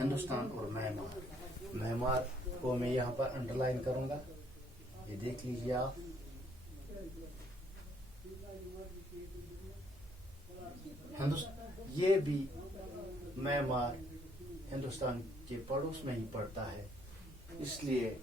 ہندوستان اور Myanmar. Myanmar کو میں یہاں پر انڈر لائن کروں گا, یہ دیکھ لیجیے آپ. یہ بھی میانمار ہندوستان کے پڑوس میں ہی پڑتا ہے, اس لیے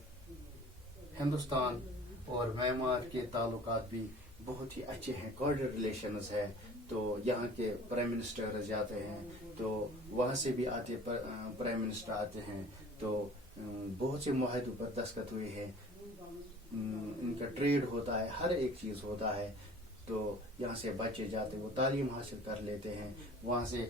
ہندوستان اور میانمار کے تعلقات بھی بہت ہی اچھے ہیں, کارڈر ریلیشنز ہے. تو یہاں کے پرائم منسٹر جاتے ہیں تو وہاں سے بھی آتے پرائم منسٹر آتے ہیں, تو بہت سے معاہدوں پر دستخط ہوئے ہیں. ان کا ٹریڈ ہوتا ہے, ہر ایک چیز ہوتا ہے. تو یہاں سے بچے جاتے وہ تعلیم حاصل کر لیتے ہیں, وہاں سے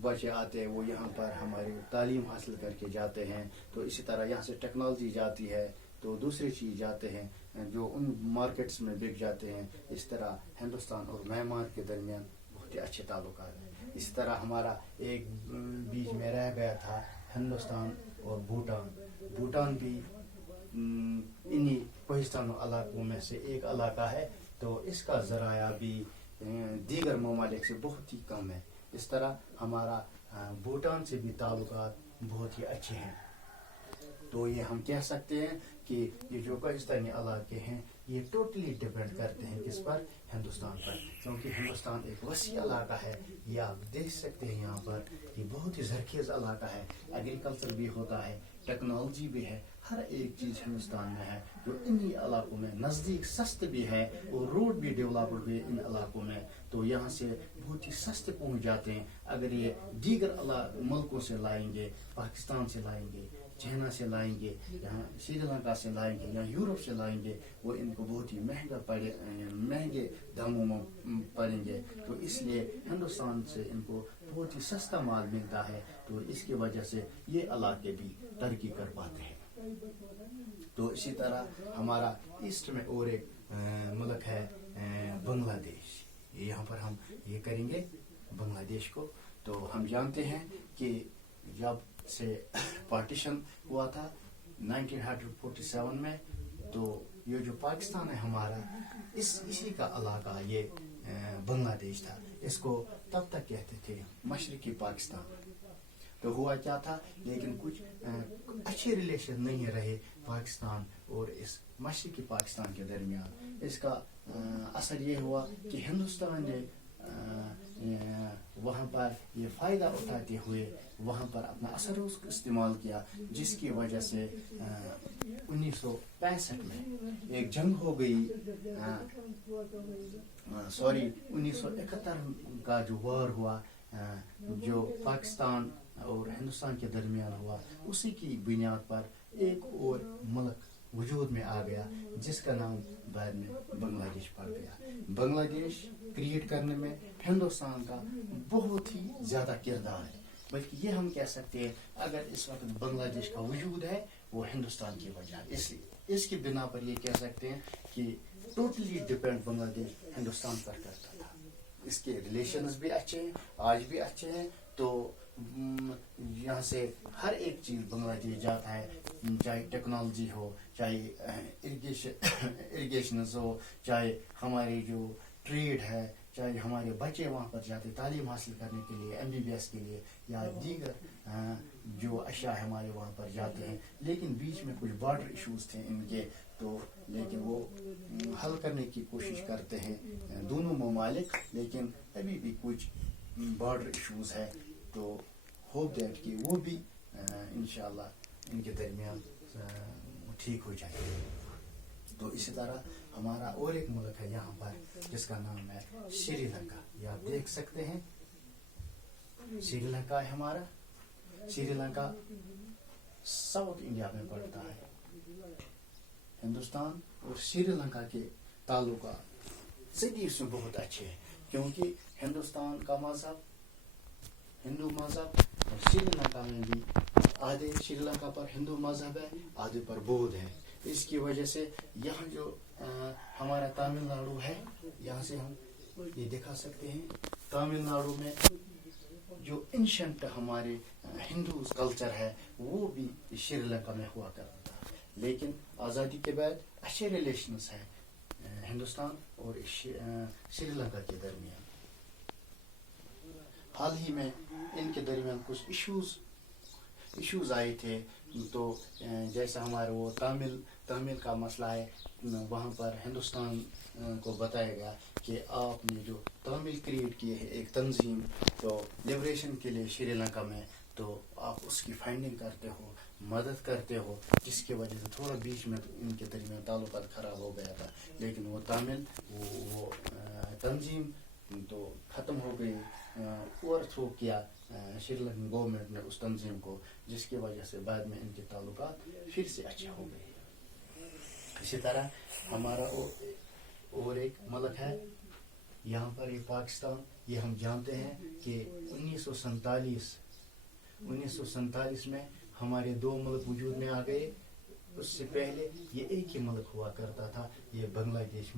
بچے آتے وہ یہاں پر ہماری تعلیم حاصل کر کے جاتے ہیں. تو اسی طرح یہاں سے ٹیکنالوجی جاتی ہے تو دوسری چیز جاتے ہیں جو ان مارکیٹس میں بک جاتے ہیں. اس طرح ہندوستان اور میانمار کے درمیان بہت ہی اچھے تعلقات ہیں. اس طرح ہمارا ایک بیچ میں رہ گیا تھا ہندوستان اور بھوٹان. بھوٹان بھی انہی پاکستان علاقوں میں سے ایک علاقہ ہے, تو اس کا ذرائع بھی دیگر ممالک سے بہت ہی کم ہے. اس طرح ہمارا بھوٹان سے بھی تعلقات بہت ہی اچھے ہیں. تو یہ ہم کہہ سکتے ہیں کہ یہ جو پاکستانی علاقے ہیں یہ ٹوٹلی ڈپینڈ کرتے ہیں کس پر, ہندوستان پر, کیونکہ ہندوستان ایک وسیع علاقہ ہے. یہ آپ دیکھ سکتے ہیں یہاں پر یہ بہت ہی زرخیز علاقہ ہے. ایگریکلچر بھی ہوتا ہے, ٹیکنالوجی بھی ہے, ہر ایک چیز ہندوستان میں ہے جو انہی علاقوں میں نزدیک سستے بھی ہے, اور روڈ بھی ڈیولپڈ ہوئے ان علاقوں میں, تو یہاں سے بہت ہی سستے پہنچ جاتے ہیں. اگر یہ دیگر ملکوں سے لائیں گے, پاکستان سے لائیں گے, چائنا سے لائیں گے, یہاں سری لنکا سے لائیں گے یا یورپ سے لائیں گے, وہ ان کو بہت ہی مہنگے داموں میں پڑیں گے. تو اس لیے ہندوستان سے ان کو بہت ہی سستا مال ملتا ہے, تو اس کی وجہ سے یہ علاقے بھی ترقی کر پاتے ہیں. تو اسی طرح ہمارا ایسٹ میں اور ایک ملک ہے بنگلہ دیش. یہاں پر ہم یہ کریں گے بنگلہ دیش کو. تو ہم جانتے ہیں کہ جب سے پارٹیشن ہوا تھا 1947 میں, تو یہ جو پاکستان ہے ہمارا, اسی کا علاقہ یہ بنگلہ دیش تھا. اس کو تب تک کہتے تھے مشرقی پاکستان. تو ہوا کیا تھا, لیکن کچھ اچھے ریلیشن نہیں رہے پاکستان اور اس مشرقی پاکستان کے درمیان. اس کا اثر یہ ہوا کہ ہندوستان نے وہاں پر یہ فائدہ اٹھاتے ہوئے وہاں پر اپنا اثر استعمال کیا, جس کی وجہ سے 1965 میں ایک جنگ ہو گئی. 1971 کا جو وار ہوا, جو پاکستان اور ہندوستان کے درمیان ہوا, اسی کی بنیاد پر ایک اور ملک وجود میں آ گیا جس کا نام بعد میں بنگلہ دیش پڑ گیا. بنگلہ دیش کریٹ کرنے میں ہندوستان کا بہت ہی زیادہ کردار ہے, بلکہ یہ ہم کہہ سکتے ہیں اگر اس وقت بنگلہ دیش کا وجود ہے وہ ہندوستان کی وجہ. اس کی بنا پر یہ کہہ سکتے ہیں کہ ٹوٹلی ڈپینڈ بنگلہ دیش ہندوستان پر کرتا تھا. اس کے ریلیشنز بھی اچھے ہیں, آج بھی اچھے ہیں. تو یہاں سے ہر ایک چیز بنگلہ دیش جاتا ہے, چاہے ٹیکنالوجی ہو, چاہے اریگیشنز ہو, چاہے ہمارے جو ٹریڈ ہے, چاہے ہمارے بچے وہاں پر جاتے تعلیم حاصل کرنے کے لیے, MBBS کے لیے, یا دیگر جو اشیاء ہمارے وہاں پر جاتے ہیں. لیکن بیچ میں کچھ بارڈر ایشوز تھے ان کے, تو لیکن وہ حل کرنے کی کوشش کرتے ہیں دونوں ممالک, لیکن ابھی بھی کچھ بارڈر ایشوز ہے. تو ہوپ دیٹ کہ وہ بھی انشاءاللہ ان کے درمیان ٹھیک ہو جائے. تو اسی طرح ہمارا اور ایک ملک ہے یہاں پر جس کا نام ہے سری لنکا. یہ آپ دیکھ سکتے ہیں سری لنکا ہے ہمارا. سری لنکا ساؤتھ انڈیا میں پڑتا ہے. ہندوستان اور سری لنکا کے تعلقات صدیوں سے بہت اچھے ہیں, کیونکہ ہندوستان کا مذہب ہندو مذہب, اور سری لنکا میں بھی آدھے سری لنکا پر ہندو مذہب ہے, آدھے پر بودھ ہے. اس کی وجہ سے یہاں جو ہمارا تامل ناڈو ہے, یہاں سے ہم یہ دکھا سکتے ہیں تامل ناڈو میں جو انشنٹ ہمارے ہندو کلچر ہے وہ بھی سری لنکا میں ہوا کرتا تھا. لیکن آزادی کے بعد اچھے ریلیشنز ہیں ہندوستان اور سری لنکا کے درمیان. حال ہی میں ان کے درمیان کچھ ایشوز ایشوز آئے تھے. تو جیسا ہمارا وہ تعمیل کا مسئلہ ہے, وہاں پر ہندوستان کو بتایا گیا کہ آپ نے جو تعمیل کریٹ کی ہے ایک تنظیم تو لبریشن کے لیے شری لنکا میں, تو آپ اس کی فنڈنگ کرتے ہو, مدد کرتے ہو, جس کی وجہ سے تھوڑا بیچ میں ان کے درمیان تعلقات خراب ہو گیا تھا. لیکن وہ تعمیل وہ تنظیم تو ختم ہو گئی, اوور تھرو کیا شری لنکن گورنمنٹ نے اس تنظیم کو, جس کی وجہ سے بعد میں ان کے تعلقات پھر سے اچھے ہو گئے. اسی طرح ہمارا اور ایک ملک ہے یہاں پر, یہ پاکستان. یہ ہم جانتے ہیں کہ 1947 میں ہمارے 2 ملک وجود میں آ گئے. اس سے پہلے یہ ایک ہی ملک ہوا کرتا تھا, یہ بنگلہ دیش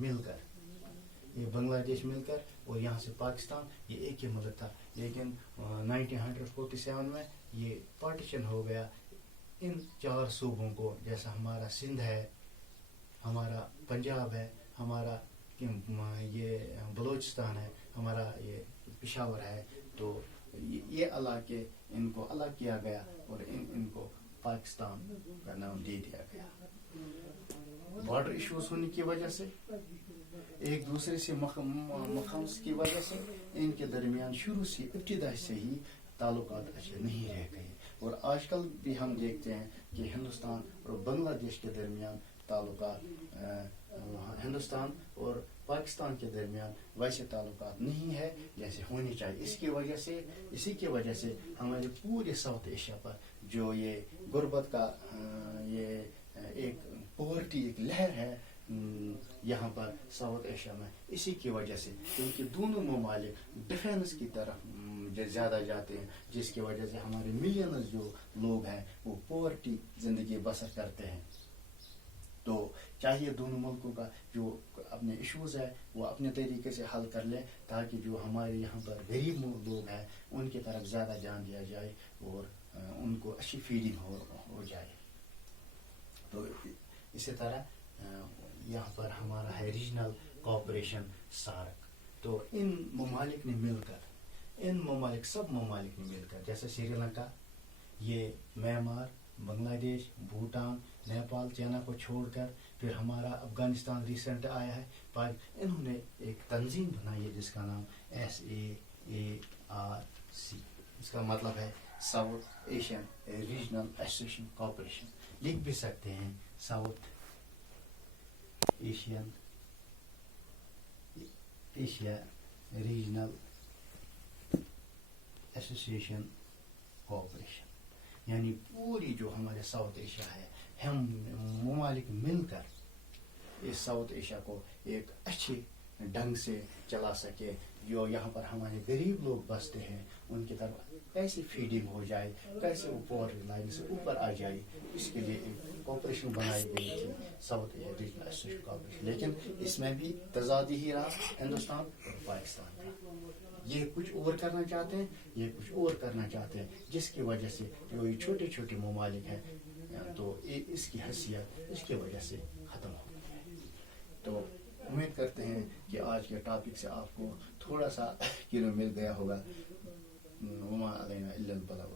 مل کر اور یہاں سے پاکستان, یہ ایک ہی ملک تھا. لیکن 1947 میں یہ پارٹیشن ہو گیا ان 4 صوبوں کو, جیسا ہمارا سندھ ہے, ہمارا پنجاب ہے, ہمارا یہ بلوچستان ہے, ہمارا یہ پشاور ہے. تو یہ علاقے ان کو الگ کیا گیا اور ان کو پاکستان کا نام دے دیا گیا. بارڈر ایشوز ہونے کی وجہ سے, ایک دوسرے سے مخالف کی وجہ سے ان کے درمیان شروع سے ابتدا سے ہی تعلقات اچھے نہیں رہ گئے. اور آج کل بھی ہم دیکھتے ہیں کہ ہندوستان اور بنگلہ دیش کے درمیان تعلقات, ہندوستان اور پاکستان کے درمیان ویسے تعلقات نہیں ہے جیسے ہونی چاہیے. اسی کی وجہ سے ہمارے پورے ساؤتھ ایشیا پر جو یہ غربت کا یہ ایک پاورٹی ایک لہر ہے یہاں پر ساؤتھ ایشیا میں, اسی کی وجہ سے, کیونکہ دونوں ممالک ڈیفینس کی طرف زیادہ جاتے ہیں, جس کی وجہ سے ہمارے ملینز جو لوگ ہیں وہ پاورٹی زندگی بسر کرتے ہیں. تو چاہیے دونوں ملکوں کا جو اپنے ایشوز ہے وہ اپنے طریقے سے حل کر لیں, تاکہ جو ہمارے یہاں پر غریب لوگ ہیں ان کی طرف زیادہ دھیان دیا جائے اور ان کو اچھی فیڈنگ ہو جائے. تو اسی طرح یہاں پر ہمارا ہے ریجنل کوآپریشن سارک. تو ان ممالک نے مل کر, سب ممالک نے مل کر, جیسے سری لنکا, یہ میانمار, بنگلہ دیش, بھوٹان, نیپال, چائنا کو چھوڑ کر پھر ہمارا افغانستان ریسنٹ آیا ہے, انہوں نے ایک تنظیم بنائی ہے جس کا نام SAARC. اس کا مطلب ہے south Asian regional association cooperation. لکھ بھی سکتے ہیں south Asia regional association cooperation. یعنی پوری جو ہمارے ساؤتھ ایشیا ہے, ہم ممالک مل کر اس ساؤتھ ایشیا کو ایک اچھے ڈھنگ سے چلا سکے. جو یہاں پر ہمارے غریب لوگ بستے ہیں ان کی طرف کیسے فیڈنگ ہو جائے, کیسے وہ پاورٹی لائن سے اوپر آ جائے, اس کے لیے ایک کوآپریشن بنائی گئی تھی south Asia regional association cooperation. لیکن اس میں بھی تضاد ہی رہا ہندوستان اور پاکستان کا. یہ کچھ اور کرنا چاہتے ہیں, یہ کچھ اور کرنا چاہتے ہیں, جس کی وجہ سے جو یہ چھوٹے چھوٹے ممالک ہیں تو اس کی حیثیت اس کی وجہ سے ختم ہو گئی ہے. تو امید کرتے ہیں کہ آج کے ٹاپک سے آپ کو تھوڑا سا کلو مل گیا ہوگا. وما علینا الا البلاغ.